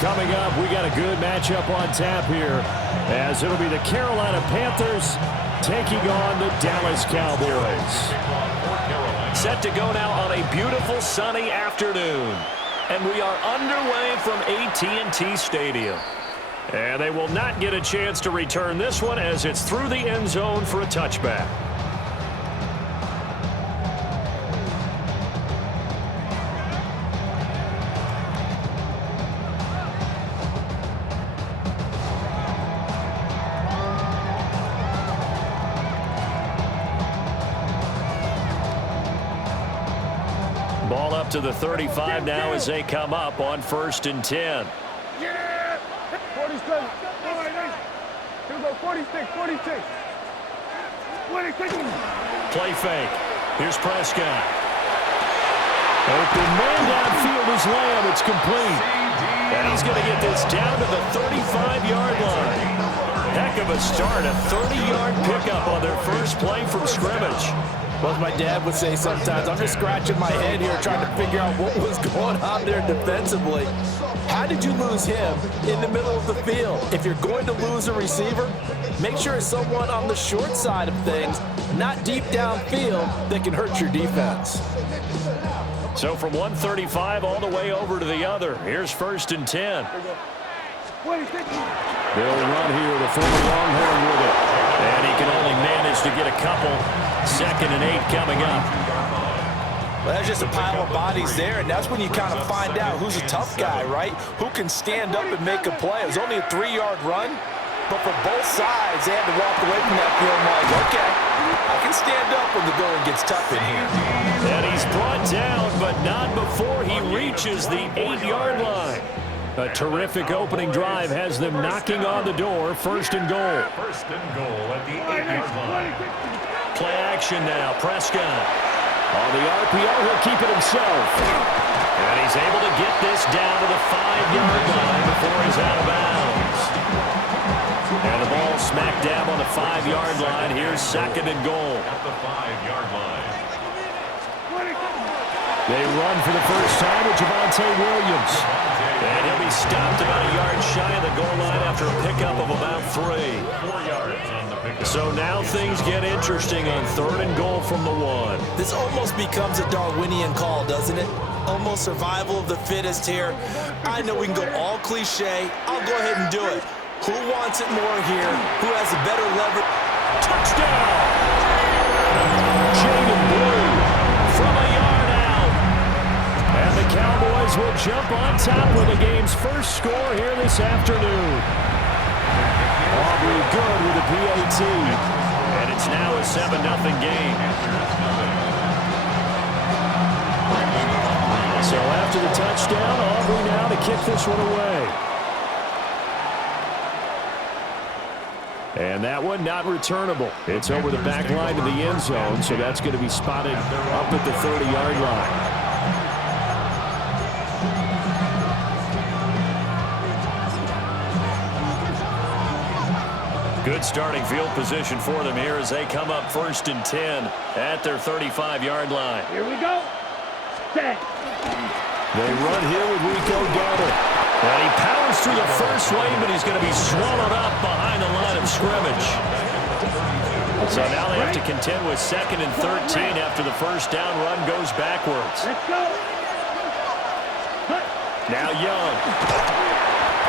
Coming up, we got a good matchup on tap here, as it'll be the Carolina Panthers taking on the Dallas Cowboys. Set to go now on a beautiful sunny afternoon. And we are underway from AT&T Stadium. And they will not get a chance to return this one as it's through the end zone for a touchback. Ball up to the 35 now as they come up on 1st and 10. Yeah! 47. Here we go, 46, 46. 46. Play fake. Here's Prescott. Open man downfield is Lamb. It's complete. And he's going to get this down to the 35-yard line. Heck of a start. A 30-yard pickup on their first play from scrimmage. Well, as my dad would say sometimes, I'm just scratching my head here trying to figure out what was going on there defensively. How did you lose him in the middle of the field? If you're going to lose a receiver, make sure it's someone on the short side of things, not deep downfield, that can hurt your defense. So from 135 all the way over to the other. Here's 1st and 10. They'll run here, the former Longhorn with it. And he can only manage to get a couple. 2nd and 8 coming up. Well, there's just a pile of bodies there, and that's when you kind of find out who's a tough guy, right? Who can stand up and make a play. It was only a 3-yard run, but for both sides, they had to walk away from that feeling like, okay, I can stand up when the going gets tough in here. And he's brought down, but not before he reaches the 8-yard line. A terrific opening drive has them knocking on the door. 1st and goal. 1st and goal at the 8-yard line. Play action now. Prescott. On the RPO, he'll keep it himself. And he's able to get this down to the 5-yard line before he's out of bounds. And the ball smack dab on the 5-yard line. Here's 2nd and goal. At the 5-yard line. They run for the first time with Javonte Williams. And he'll be stopped about a yard shy of the goal line after a pickup of about 3. 4 yards on the pickup. So now things get interesting on 3rd and goal from the 1. This almost becomes a Darwinian call, doesn't it? Almost survival of the fittest here. I know we can go all cliche. I'll go ahead and do it. Who wants it more here? Who has a better leverage? Touchdown! Jaden Blue from a yard out. And the Cowboys will jump on top with the game's first score here this afternoon. Aubrey good with a PAT. And it's now a 7-0 game. So after the touchdown, Aubrey now to kick this one away. And that one not returnable. It's over the back line of the end zone, so that's going to be spotted up at the 30-yard line. Good starting field position for them here as they come up 1st and 10 at their 35-yard line. Here we go. Set. They run here with Rico Dowdle. And he powers through the first wave, but he's going to be swallowed up behind the line of scrimmage. So now they have to contend with 2nd and 13 after the first down run goes backwards. Let's go. Now Young.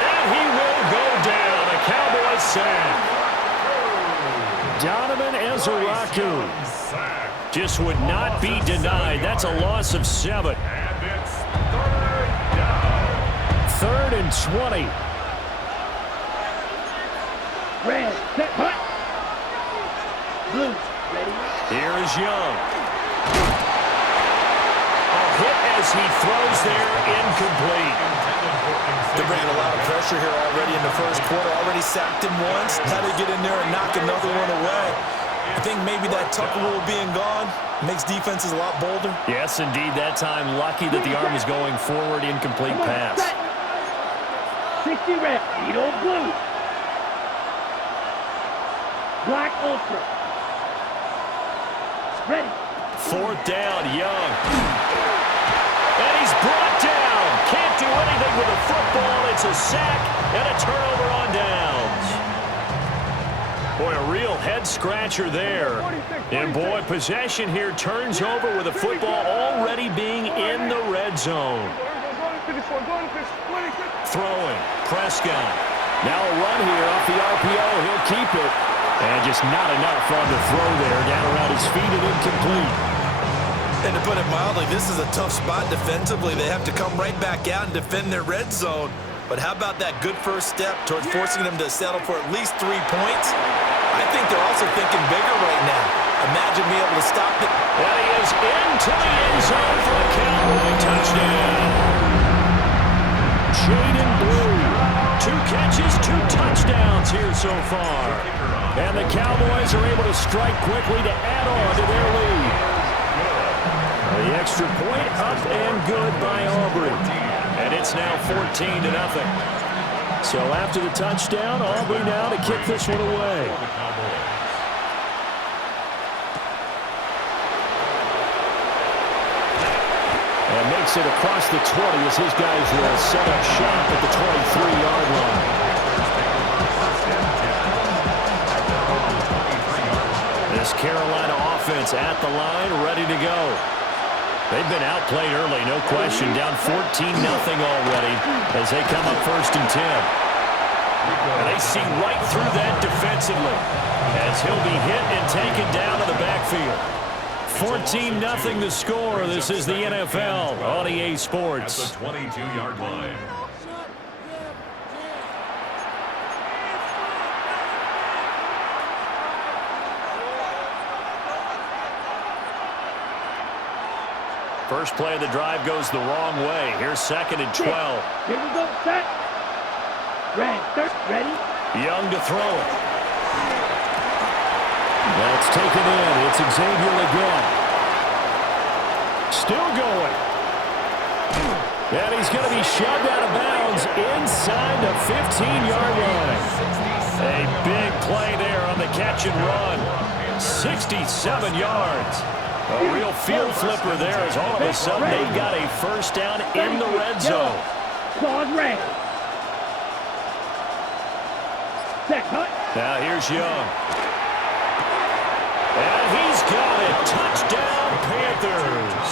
And he will go down. A Cowboys sack. Donovan Ezeraku just would not be denied. That's a loss of 7. And it's 3rd down. 3rd and 20. Red, set, hut. Blue, ready. Here is Young. A hit as he throws there, incomplete. They're bringing a lot of pressure here already in the first quarter. Already sacked him once. Had to get in there and knock another one away. I think maybe that Tucker rule being gone makes defenses a lot bolder. Yes, indeed. That time, lucky that the arm was going forward. Incomplete pass. 60 red, Edo blue. Black ultra. Ready. 4th down, Young. And he's brought down. Can't do anything with the football. It's a sack and a turnover on downs. Boy, a real head-scratcher there. And, boy, possession here turns over with the football already being in the red zone. Throwing, Prescott. Now a run here off the RPO. He'll keep it. And just not enough on the throw there. Down around his feet and incomplete. And to put it mildly, this is a tough spot defensively. They have to come right back out and defend their red zone. But how about that good first step towards forcing them to settle for at least 3 points? I think they're also thinking bigger right now. Imagine being able to stop it. And he is into the end zone for a Cowboy touchdown. Jaden Blue, 2 catches, 2 touchdowns here so far. And the Cowboys are able to strike quickly to add on to their lead. The extra point up and good by Aubrey. And it's now 14-0. So after the touchdown, Aubrey now to kick this one away. And makes it across the 20 as his guys will set up shop at the 23-yard line. This Carolina offense at the line, ready to go. They've been outplayed early, no question. Down 14-0 already as they come up 1st and 10. And they see right through that defensively as he'll be hit and taken down to the backfield. 14-0 the score. This is the NFL on EA Sports. At the 22-yard line. First play of the drive goes the wrong way. Here's 2nd and 12. Here we go, set. Ready? Young to throw it. That's taken in. It's Xavier again. Still going. And he's going to be shoved out of bounds inside the 15-yard line. A big play there on the catch and run. 67 yards. A real field flipper there as all of a sudden they've got a first down in the red zone. Claude red. Set, cut. Now here's Young. And he's got it. Touchdown, Panthers.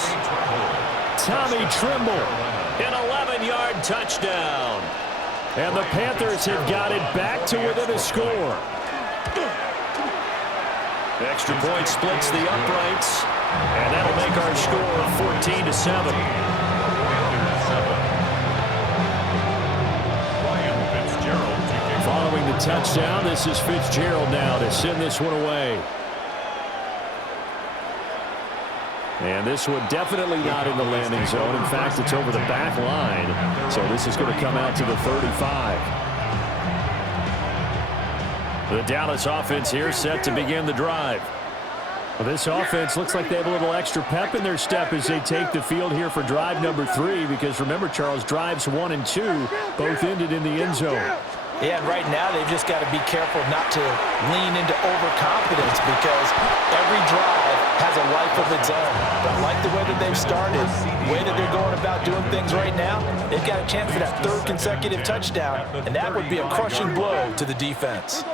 Tommy Trimble, an 11-yard touchdown. And the Panthers have got it back to within a score. Extra point splits the uprights, and that'll make our score 14-7. Following the touchdown, this is Fitzgerald now to send this one away. And this one definitely not in the landing zone. In fact, it's over the back line. So this is going to come out to the 35. The Dallas offense here set to begin the drive. Well, this offense looks like they have a little extra pep in their step as they take the field here for drive number 3. Because remember, Charles, drives 1 and 2 both ended in the end zone. Yeah, and right now they've just got to be careful not to lean into overconfidence because every drive has a life of its own. But like the way that they've started, the way that they're going about doing things right now, they've got a chance for that 3rd consecutive touchdown, and that would be a crushing blow to the defense.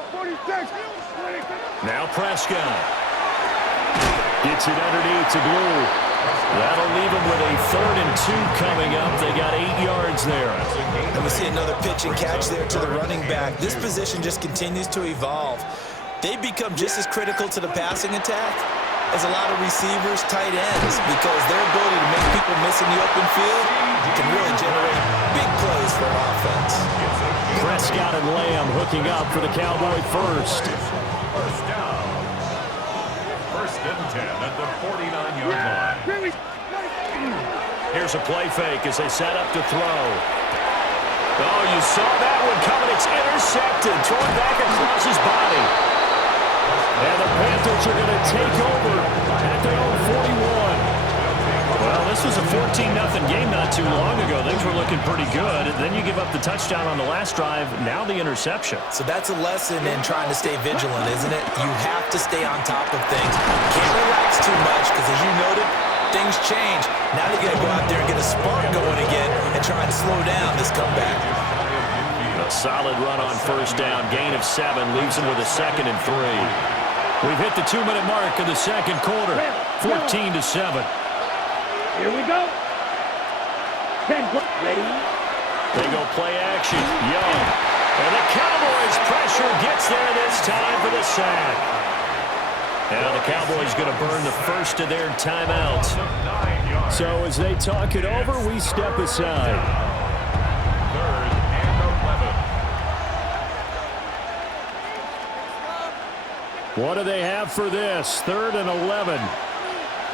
Now Prescott gets it underneath to Blue. That'll leave them with a 3rd and 2 coming up. They got 8 yards there. And we see another pitch and catch there to the running back. This position just continues to evolve. They become just as critical to the passing attack as a lot of receivers, tight ends, because their ability to make people miss in the open field can really generate big plays for an offense. Prescott and Lamb hooking up for the Cowboy first. First down. 1st and 10 at the 49-yard line. Here's a play fake as they set up to throw. Oh, you saw that one coming. It's intercepted. Thrown back across his body. And the Panthers are going to take over at their own 41. Well, this was a 14-0 game not too long ago. Things were looking pretty good. Then you give up the touchdown on the last drive. Now the interception. So that's a lesson in trying to stay vigilant, isn't it? You have to stay on top of things. Can't relax too much because, as you noted, things change. Now they got to go out there and get a spark going again and try and slow down this comeback. Solid run on first down. Gain of 7 leaves him with a 2nd and 3. We've hit the 2-minute mark of the second quarter. 14-7. Here we go. 10 ready. They go play action. Young. And the Cowboys pressure gets there this time for the sack. Now the Cowboys going to burn the first of their timeouts. So as they talk it over, we step aside. 3rd and 11. What do they have for this? 3rd and 11.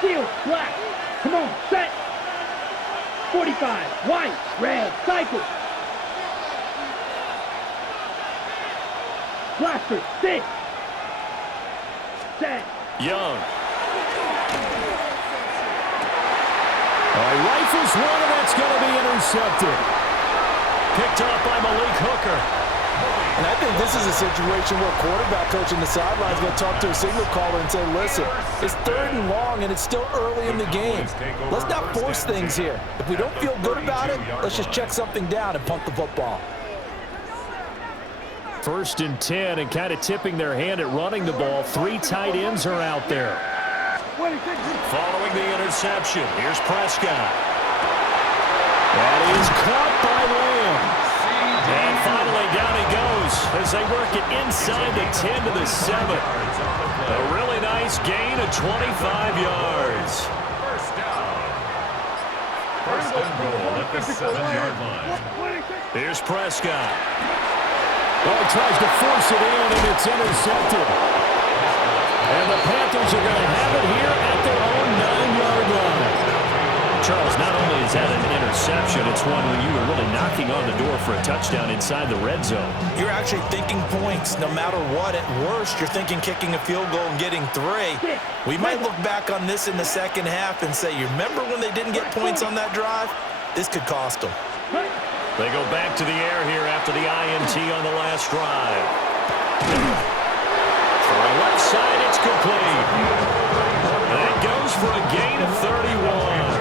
Field, black. Come on, set. 45, white, red, cycle. Blaster, 6. Set. Young. Rifles one, and that's going to be intercepted. Picked off by Malik Hooker. And I think this is a situation where quarterback coach in the sideline is going to talk to a signal caller and say, listen, it's 3rd and long, and it's still early in the game. Let's not force things here. If we don't feel good about it, let's just check something down and punt the football. 1st and 10, and kind of tipping their hand at running the ball. 3 tight ends are out there. Following the interception, here's Prescott. That is caught by Lamb. And finally down he goes as they work it inside the 10 to the 7. A really nice gain of 25 yards. First down. 1st and goal at the 7-yard line. Here's Prescott. Oh, he tries to force it in, and it's intercepted. And the Panthers are going to have it here at their own 9-yard line. Charles, not only is that an interception, it's one when you were really knocking on the door for a touchdown inside the red zone. You're actually thinking points no matter what. At worst, you're thinking kicking a field goal and getting 3. We might look back on this in the second half and say, you remember when they didn't get points on that drive? This could cost them. They go back to the air here after the INT on the last drive. For a left side, it's complete. And it goes for a gain of 31.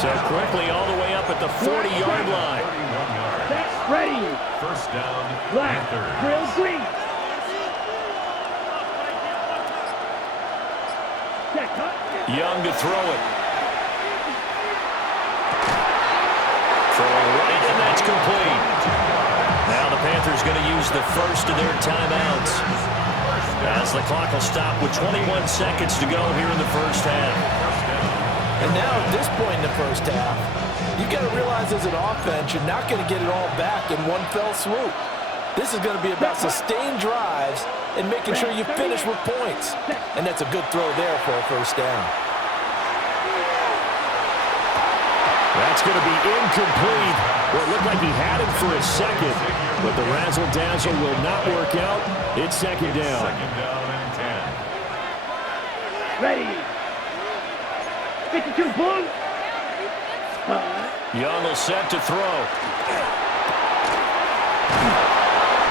So quickly all the way up at the 40-yard line. Set, ready. First down, Black, Panthers. grill, green. Set, cut. Young to throw it. Throwing right, and that's complete. Now the Panthers going to use the first of their timeouts, as the clock will stop with 21 seconds to go here in the first half. And now at this point in the first half, you've got to realize as an offense, you're not going to get it all back in one fell swoop. This is going to be about sustained drives and making sure you finish with points. And that's a good throw there for a first down. That's going to be incomplete. Well, it looked like he had it for a second, but the razzle-dazzle will not work out. It's second down. Second down and 10. Ready. 52, blue. Young will set to throw.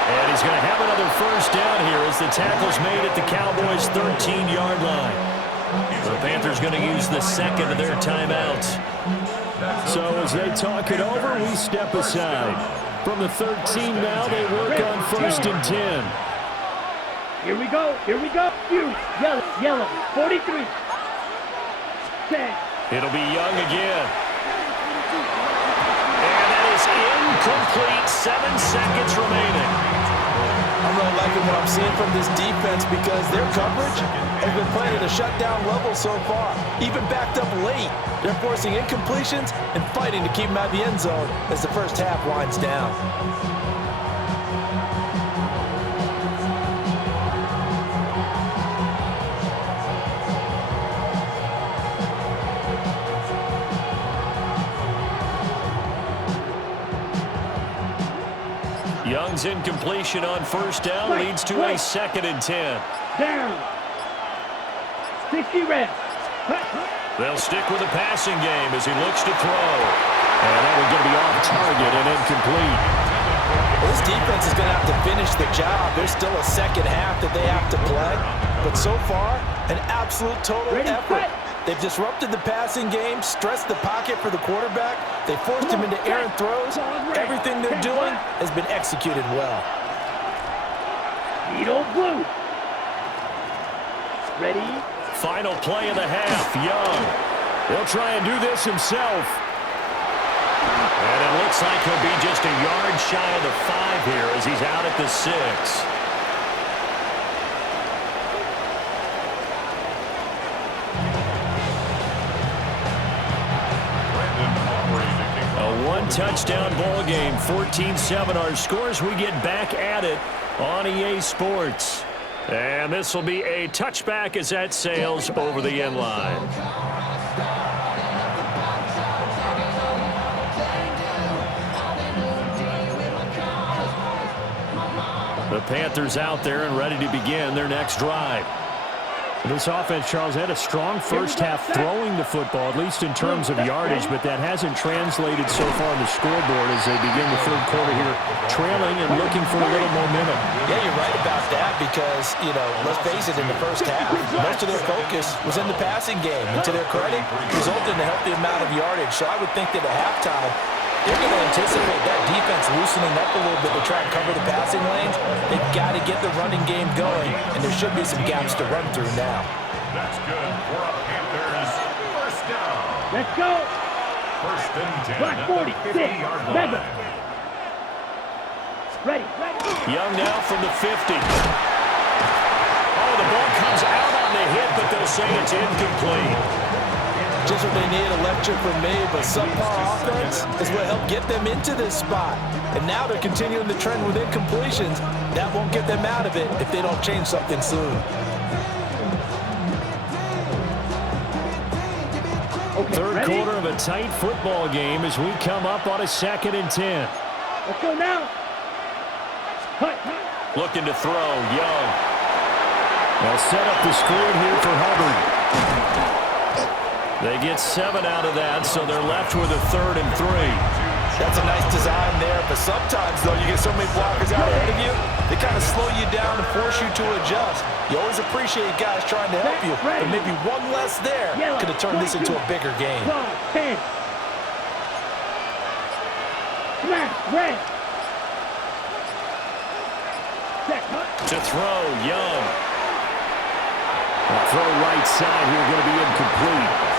And he's going to have another first down here as the tackle's made at the Cowboys' 13-yard line. The Panthers going to use the second of their timeouts. So as they talk it over, we step aside. From the 13 now, they work on 1st and 10. Here we go. Here we go. Yellow, yellow. 43. Set. It'll be Young again. And that is incomplete. 7 seconds remaining. I'm really liking what I'm seeing from this defense because their coverage has been playing at a shutdown level so far. Even backed up late, they're forcing incompletions and fighting to keep them out of the end zone as the first half winds down. Young's incompletion on first down leads to a 2nd and 10. Down. 60 reps. They'll stick with the passing game as he looks to throw. And that one's going to be off target and incomplete. Well, this defense is going to have to finish the job. There's still a second half that they have to play. But so far, an absolute total effort. They've disrupted the passing game, stressed the pocket for the quarterback. They forced him into errant throws. Everything they're doing has been executed well. Needle blue. Ready? Final play of the half. Young. He'll try and do this himself. And it looks like he'll be just a yard shy of the 5 here as he's out at the 6. A one-touchdown ball game, 14-7 our scores. We get back at it on EA Sports. And this will be a touchback as that sails over the end line. The Panthers out there and ready to begin their next drive. This offense, Charles, had a strong first half throwing the football, at least in terms of yardage, but that hasn't translated so far on the scoreboard as they begin the third quarter here, trailing and looking for a little momentum. Yeah, you're right about that because, you know, let's face it, in the first half, most of their focus was in the passing game. And to their credit, resulted in a healthy amount of yardage. So I would think that at halftime, they're going to anticipate that defense loosening up a little bit to try and cover the passing lanes. They've got to get the running game going, and there should be some gaps to run through now. That's good for a Panthers first down. Let's go. First and 10 Black at 46. the 50-yard line. Ready. Young now from the 50. Oh, the ball comes out on the hit, but they'll say it's incomplete. Just what they need, electric from me, but subpar offense is what helped get them into this spot. And now they're continuing the trend with incompletions. That won't get them out of it if they don't change something soon. Okay, Third ready? quarter of a tight football game as we come up on a 2nd and 10. Let's go now. Cut. Looking to throw, Young. They'll set up the screen here for Hubbard. They get 7 out of that, so they're left with a 3rd and 3. That's a nice design there, but sometimes, though, you get so many blockers out ahead of you, they kind of slow you down and force you to adjust. You always appreciate guys trying to help you, but maybe one less there could have turned this into a bigger game. 10. Smash, red. Set, cut. To throw, Young. Throw right side here, going to be incomplete.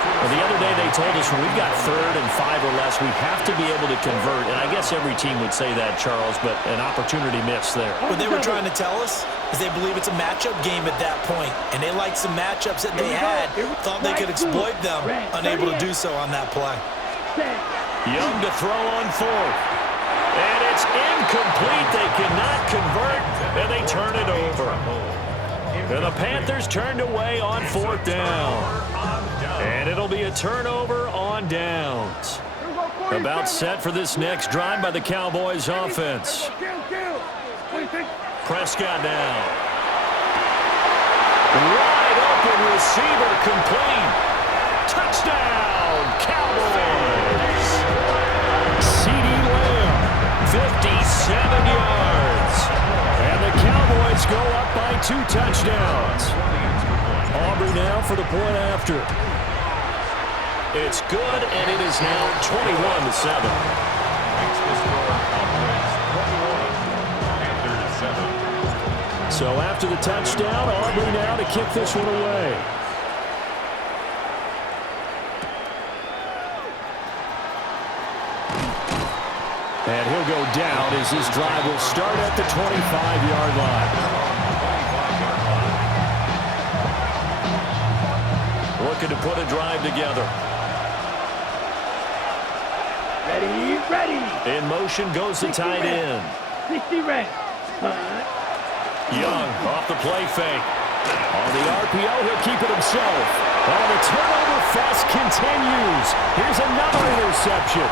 Well, the other day they told us when we've got 3rd and 5 or less, we have to be able to convert. And I guess every team would say that, Charles, but an opportunity missed there. What they were trying to tell us is they believe it's a matchup game at that point, and they liked some matchups that they had, thought they could exploit them, unable to do so on that play. Young to throw on 4th. And it's incomplete. They cannot convert, and they turn it over. And the Panthers turned away on 4th down. And it'll be a turnover on downs. About set for this next drive by the Cowboys offense. Prescott now. Wide open receiver complete. Touchdown, Cowboys. C.D. Lamb, 57 yards. And the Cowboys go up by 2 touchdowns. Aubrey now for the point after. It's good, and it is now 21-7. So after the touchdown, Aubrey now to kick this one away. And he'll go down as this drive will start at the 25-yard line. Looking to put a drive together. Ready. In motion goes the tight end. 60 red. Young off the play fake. On the RPO, he'll keep it himself. Oh, the turnover fest continues. Here's another interception.